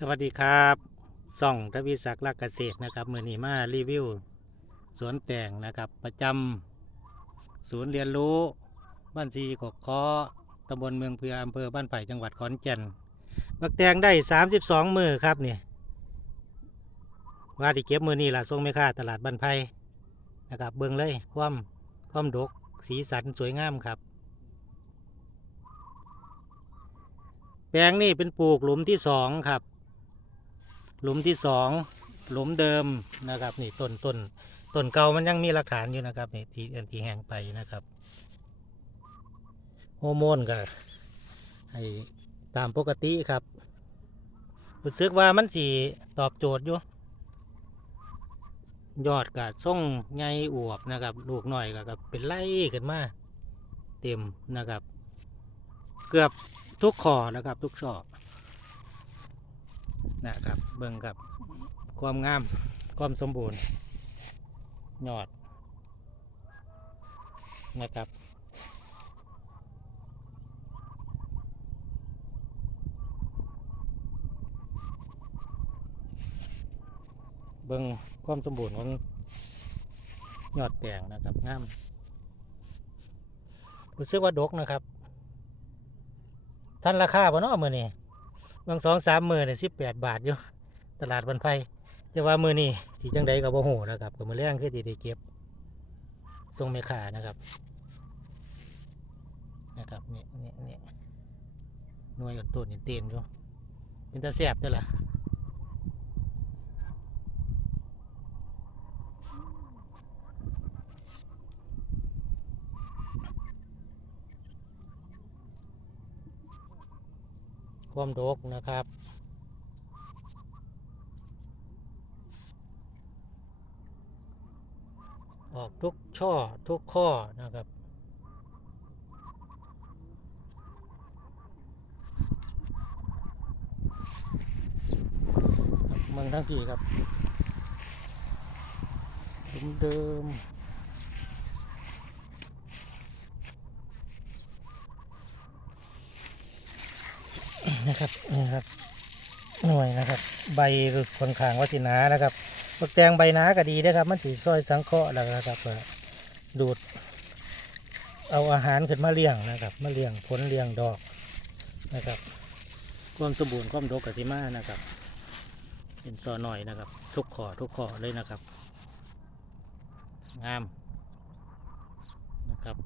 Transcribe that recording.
สวัสดีครับส่องทวีศักดิ์รักเกษตรนะครับมือนีมารีวิว สวนแต่งนะครับ ประจำศูนย์เรียนรู้ บ้านซีกกคาะตำบลเมืองเพืออำเภอบ้านไผ่จังหวัดขอนแก่นบักแตงได้ 32 มือครับเนี่ยว่าที่เก็บมือนี่ล่ะส่งไม่ค่าตลาดบ้านไผ่นะครับเบิ่งเลยความความดกสีสันสวยงามครับ แปลงนี่เป็นปลูกหลุมที่สองครับ หลุมที่สองหลุมเดิมนะครับนี่ต้นต้นต้นเก่ามันยังมีหลักฐานอยู่นะครับนี่ที่อันที่แห้งไปนะครับฮอร์โมนก็ให้ตามปกติครับรู้สึกว่ามันสีตอบโจทย์อยู่ยอดกะส่งไงอวบนะครับ ลูกหน่อยก็ก็เป็นไล่ขึ้นมาเต็มนะครับ เกือบทุกขอนะครับ ทุกซอก นะครับเบิ่งกับ ความงามความสมบูรณ์ยอดนะครับเบิ่งความสมบูรณ์ของยอดแตงนะครับงามรู้สึกว่าดกนะครับท่านราคาบ่เนาะมือนี่ บางสองสามมือเนี่ยสิบแปดบาทอยู่ตลาดบันไพแต่ว่ามือนี่ที่จังใดก็บ่โหนะครับก็มือแรงคือดีได้เก็บทรงไม่ขานะครับนะครับเนี่ยเนี่ยเนี่ยหน่วยต้นๆเต็นอยู่เป็นตาแสบด้วยล่ะ ความดกนะครับ ออกทุกช่อทุกข้อนะครับเมืองทั้งทีครับเดิมเดิม นะครับนี่ครับหน่วยนะครับ ใบรุดค่อนข้างว่าสินานะครับบักแตงใบหนาก็ดีนะครับ มันสีซอยสังเคราะห์แล้วนะครับดูด เอาอาหารขึ้นมาเลี้ยงนะครับมาเลี้ยงผลเลี้ยงดอกนะครับความสมบูรณ์ความดกกสิมานะครับ เป็นซอหน่อยนะครับ ทุกขอทุกขอเลยนะครับ งามนะครับ